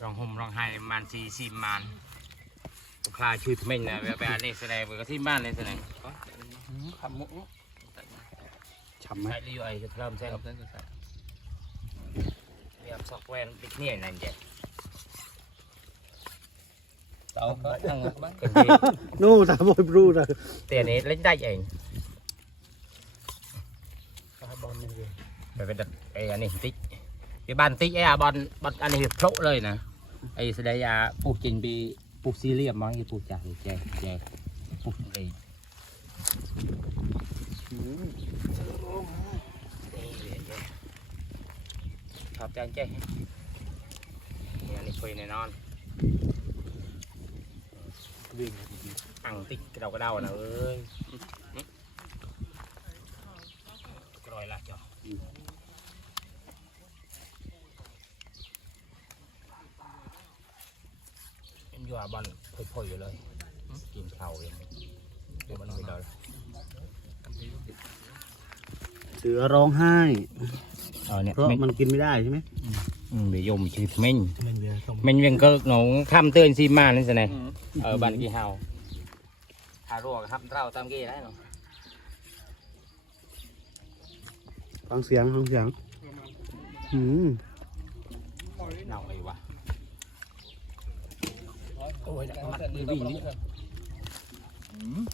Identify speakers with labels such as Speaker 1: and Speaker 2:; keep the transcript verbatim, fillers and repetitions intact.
Speaker 1: องห่มรองไห้มันสี่สิบมันคลายช่วยทำไมนะไปอันนี้แสดงไปที่บ้านเลยแสดงขำมุ้งฉ่ำไหมรีวิวไอ้จะเริ่มใช่ครับเรียบซอกแวนบิ๊กเนี่ยนั่นเจ๊เราก็ทั้งบ้าน
Speaker 2: นู่นสามบรูนะ
Speaker 1: เตียนี้เล่นได้เองไปเป็นไอ้อันนี้ติ๊กไปบ้านติ๊กไอ้บอลบอลอันนี้โผล่เลยนะไอ้แสดงยาปลูกจริงปีปลูกซีเรียมมั้งไอ้ปลูกจากแจแจปลูกเองชอบจังเจ๊อันนี้คุยแน่นอนอังติ๊กกระเดากระเดานะเอ้ยกรอยละจ้ะเป็นยัวบอลพอยๆอยู่เลยกินเข่าเลยเดี๋ยวมันไม่ได้
Speaker 2: เสือร้องไห้เพราะมันกินไม่ได้ใช่ไหม
Speaker 1: เดี๋ยวยมชื่อเม่นเม่นยังก็หนูทำเตือนซีมานี่สิไหนเออบันกี่เฮาหารัวครับเราตามกี่ได้หรอ
Speaker 2: ฟังเสียงฟังเสียงอืม
Speaker 1: เน่าไอ้วะโอ้ยมัดมือวิ่งนี่